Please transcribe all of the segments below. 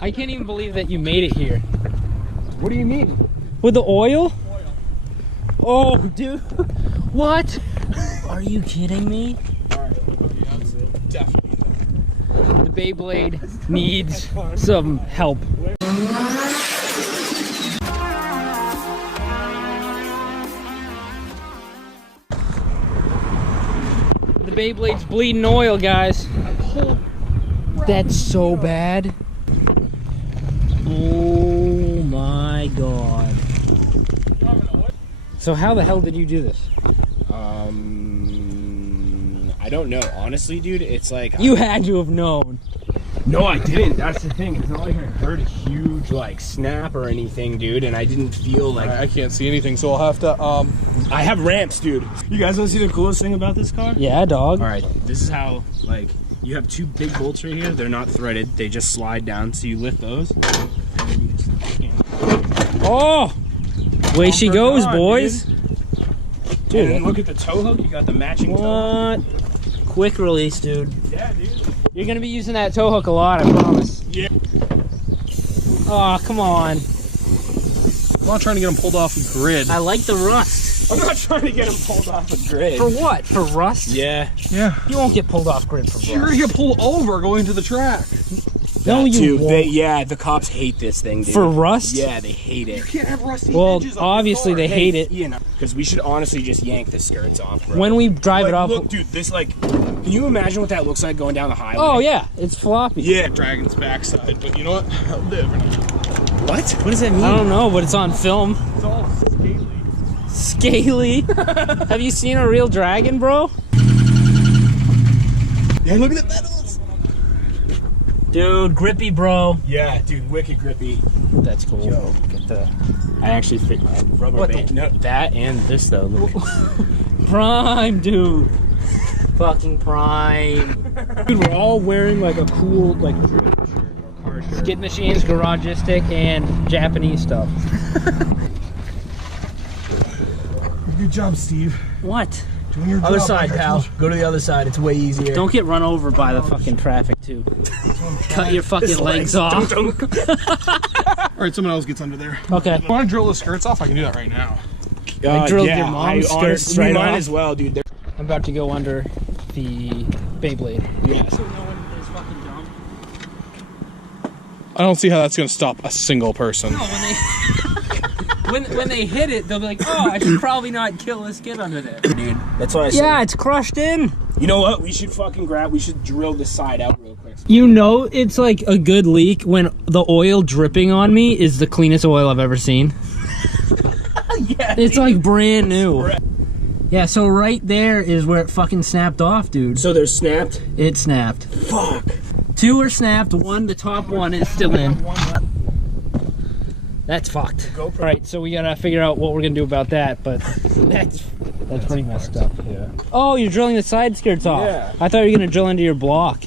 I can't even believe that you made it here. What do you mean? With the oil? Oh, dude. What? Are you kidding me? Definitely. The Beyblade needs some help. The Beyblade's bleeding oil, guys. That's so bad. Oh my god. So how the hell did you do this? I don't know. Honestly, dude, it's like... You had to have known. No, I didn't. That's the thing. It's not like I heard a huge, like, snap or anything, dude, and I didn't feel like... I can't see anything, so I'll have to, I have ramps, dude. You guys want to see the coolest thing about this car? Yeah, dog. All right, this is how, like, you have two big bolts right here. They're not threaded. They just slide down, so you lift those. Oh! Way she goes, boys. Dude, and look at the tow hook. You got the matching tow hook. Quick release, dude. Yeah, dude. You're gonna be using that tow hook a lot, I promise. Yeah. Oh, come on. I'm not trying to get them pulled off the grid. I like the rust. I'm not trying to get them pulled off a grid. For what? For rust? Yeah. Yeah. You won't get pulled off grid for rust. You're gonna get pulled over going to the track. No, you won't. Yeah, the cops hate this thing, dude. For rust? Yeah, they hate it. You can't have rusty Well, edges on obviously the car. they hate it. You know, because we should honestly just yank the skirts off, bro. When we drive like, it off. Look, dude, this, like, can you imagine what that looks like going down the highway? Oh, yeah, it's floppy. Yeah. Dragon's backside, but you know what? I'll live. What? What does that mean? I don't know, but it's on film. It's all scaly. Scaly? Have you seen a real dragon, bro? Yeah, look at the pedals. Dude, grippy, bro. Yeah, dude, wicked grippy. That's cool. Yo, Get the I actually think rubber What band. the- No, that and this though. Look. prime, dude. Fucking prime. Dude, we're all wearing like a cool like car shirt. Skid machines, garagistic, and Japanese stuff. Good job, Steve. What? Doing your Other job. side, pal. Go to the other side. It's way easier. Don't get run over by the fucking traffic, too. Cut your fucking His legs off. All right, someone else gets under there. Okay. If you want to drill the skirts off? I can do that right now. I drilled your mom's skirts honestly, right mine off. as well, dude. I'm about to go under the Beyblade. Yeah. I don't see how that's going to stop a single person. No, when they hit it, they'll be like, oh, I should probably not kill this kid under there. Dude, that's what I said. Yeah, it's crushed in. You know what? We should drill this side out real quick. You know, it's like a good leak when the oil dripping on me is the cleanest oil I've ever seen. Yeah. It's like brand new. Yeah, so right there is where it fucking snapped off, dude. So they're snapped? It snapped. Fuck. 2 are snapped, the top one is still in. That's fucked. Alright, so we gotta figure out what we're gonna do about that, but that's pretty messed up. Yeah. Oh, you're drilling the side skirts off. Yeah. I thought you were gonna drill into your block.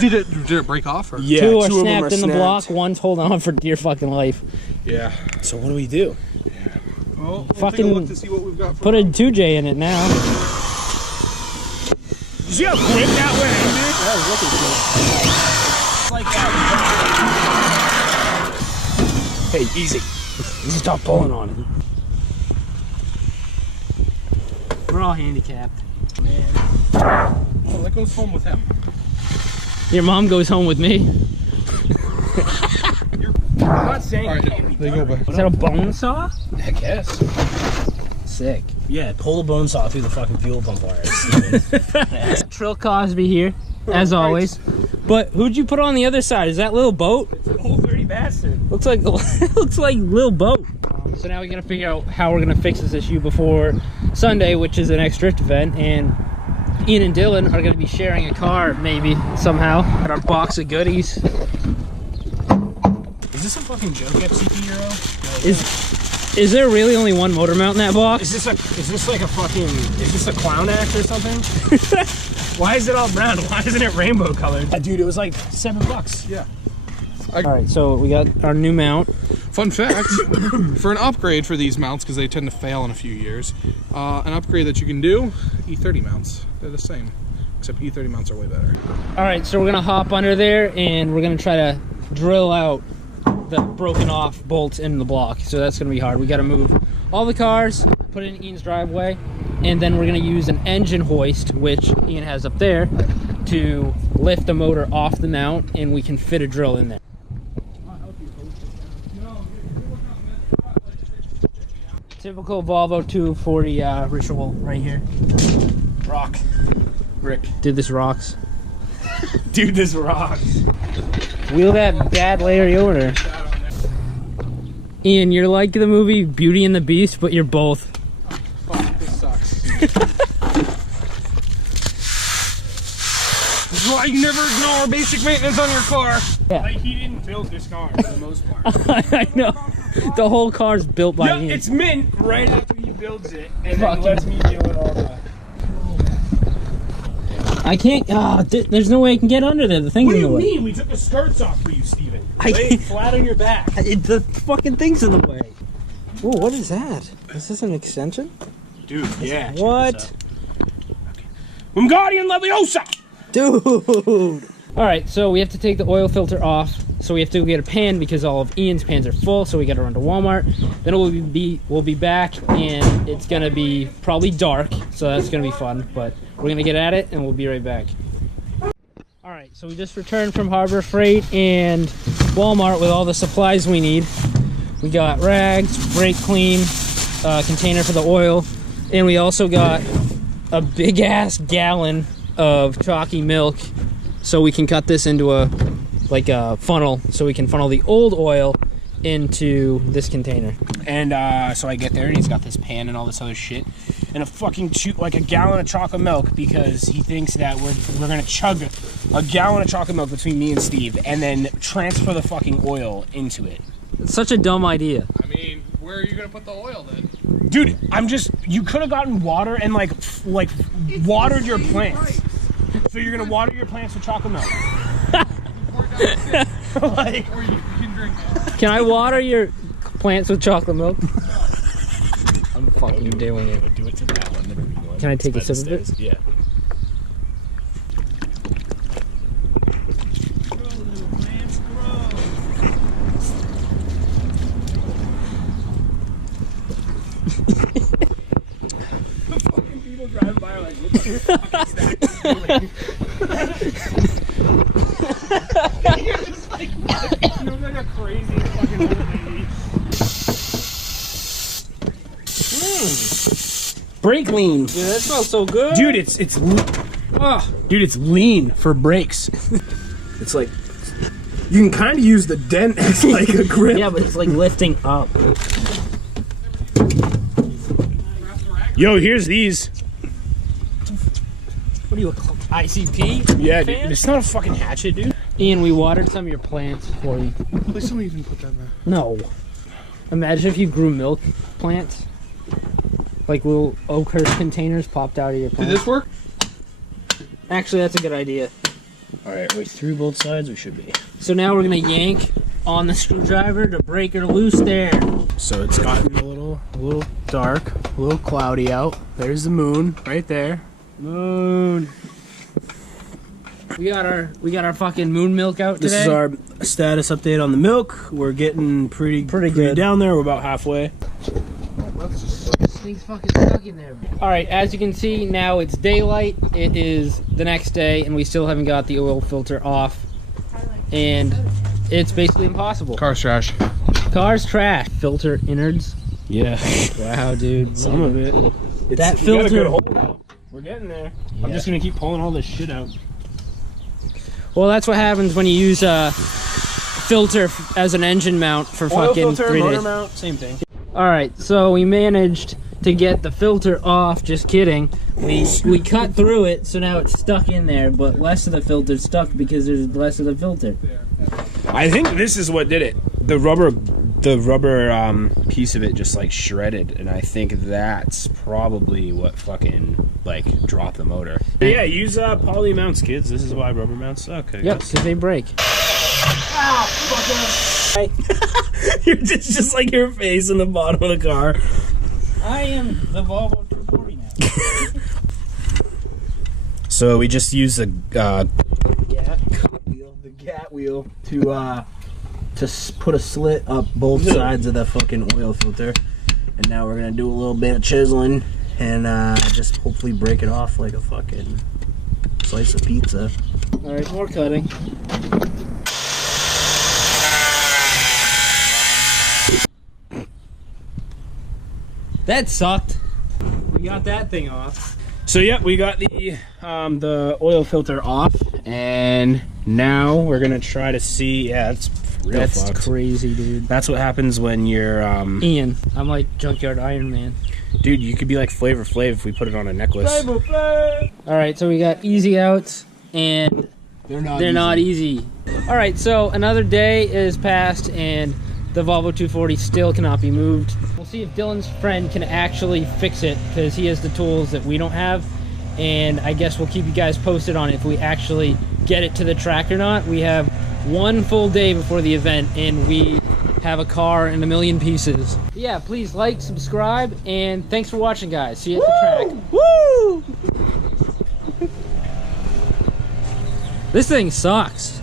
Did it break off? Or? Yeah, 2 are two of them snapped are in the snapped. block, 1's holding on for dear fucking life. Yeah. So what do we do? Well, we'll Fucking take a look to see what we've got for Put a 2J in it now. Did you see how quick that went, dude? That was looking cool. Like that. Hey, easy. Stop pulling on it. We're all handicapped. Man. Oh, that goes home with him. Your mom goes home with me. I'm not saying All right, it can't be they go back. Is that a bone saw? I guess. Sick. Yeah, pull the bone saw through the fucking fuel pump wires. Trill Cosby here, as always. But who'd you put on the other side? Is that little boat? It's an old dirty bastard. Looks like little boat. So now we gotta figure out how we're gonna fix this issue before Sunday, which is an X-Drift event, and Ian and Dylan are gonna be sharing a car, maybe somehow. Got our box of goodies. Is this a fucking joke, FCP Euro? Is there really only one motor mount in that box? Is this a clown act or something? Why is it all brown? Why isn't it rainbow colored? Dude, it was like $7. Yeah. All right, so we got our new mount. Fun fact, for an upgrade for these mounts, because they tend to fail in a few years, an upgrade that you can do, E30 mounts. They're the same, except E30 mounts are way better. All right, so we're gonna hop under there and we're gonna try to drill out the broken off bolts in the block. So that's gonna be hard. We gotta move all the cars, put it in Ian's driveway, and then we're gonna use an engine hoist, which Ian has up there, to lift the motor off the mount, and we can fit a drill in there. Typical Volvo 240 ritual right here. Rock. Brick. Dude, this rocks. Dude, this rocks. Wheel that bad Larry over there. Ian, you're like the movie Beauty and the Beast, but you're both. Fuck, this sucks. This is why you never ignore basic maintenance on your car. Yeah. Like, he didn't build this car for the most part. I know. The whole car's built by Yep, Ian. it's mint right after he builds it, and Fucking- then lets me deal with all that. I can't. There's no way I can get under there. The thing's What do in the you way. mean? We took the skirts off for you, Steven. I- Lay it flat on your back. The fucking thing's in the way. Whoa, what is that? Is this an extension? Dude, yeah. What? Wingardium Leviosa! Dude! Alright, so we have to take the oil filter off. So we have to get a pan because all of Ian's pans are full. So we got to run to Walmart. Then we'll be back, and it's gonna be probably dark. So that's gonna be fun. But we're gonna get at it, and we'll be right back. Alright, so we just returned from Harbor Freight and Walmart with all the supplies we need. We got rags, brake clean, container for the oil, and we also got a big ass gallon of chalky milk, so we can cut this into a funnel, so we can funnel the old oil into this container. And so I get there, and he's got this pan and all this other shit, and a fucking like a gallon of chocolate milk, because he thinks that we're gonna chug a gallon of chocolate milk between me and Steve, and then transfer the fucking oil into it. It's such a dumb idea. I mean, where are you gonna put the oil then? Dude, you could have gotten water and like watered your plants. So you're gonna water your plants with chocolate milk. Like, Or you can drink it. Can I water your plants with chocolate milk? I'm fucking doing it. do it to that one. The movie one. Can I take a sip of it? Yeah. Fucking people driving by are like, what the fuck is that doing? You're just like, you look like a crazy fucking old lady. Brake lean. Dude, that smells so good. Dude, it's dude, it's lean for brakes. It's like you can kind of use the dent as like a grip. Yeah, but it's like lifting up. Yo, here's these. What are you, ICP? Yeah, dude, fan? it's not a fucking hatchet, dude. Ian, we watered some of your plants for you. Please don't even put that there. No. Imagine if you grew milk plants. Like little Oakhurst containers popped out of your Did plant. this work? Actually, that's a good idea. Alright, we through both sides, we should be. So now we're gonna yank on the screwdriver to break her loose there. So it's gotten a little dark, a little cloudy out. There's the moon right there. Moon. We got our fucking moon milk out today. This is our status update on the milk. We're getting pretty good. down there. We're about halfway. This thing's fucking stuck in there. Alright, as you can see, now it's daylight. It is the next day, and we still haven't got the oil filter off. And it's basically impossible. Car's trash. Car's trash. Filter innards. Yeah, Wow, dude. some of it. That we got a filter- good hold out. We're getting there. I'm just gonna keep pulling all this shit out. Well, that's what happens when you use a filter as an engine mount for Oil fucking filter, 3 motor days. mount, same thing. Alright, so we managed to get the filter off. Just kidding. We cut through it, so now it's stuck in there, but less of the filter's stuck because there's less of the filter. I think this is what did it. The rubber piece of it just like shredded, and I think that's probably what fucking like dropped the motor. But yeah, use poly mounts, kids. This is why rubber mounts suck. I Yep, guess. because they break. It's just like your face in the bottom of the car. I am the Volvo 240 now. So we just use the Yeah. gat wheel to to put a slit up both sides of the fucking oil filter. And now we're gonna do a little bit of chiseling and just hopefully break it off like a fucking slice of pizza. All right, more cutting. That sucked. We got that thing off. So yeah, we got the oil filter off, and now we're gonna try to see. Yeah, it's real That's fucked. crazy, dude. That's what happens when you're Ian, I'm like Junkyard Iron Man. dude. You could be like Flavor Flav if we put it on a necklace. All right, so we got easy outs, and They're not easy. All right, so another day is passed, and the Volvo 240 still cannot be moved. We'll see if Dylan's friend can actually fix it, because he has the tools that we don't have, and I guess we'll keep you guys posted on if we actually get it to the track or not. We have one full day before the event, and we have a car in a million pieces. Yeah, please like, subscribe, and thanks for watching, guys. See you at the track. Woo! This thing sucks.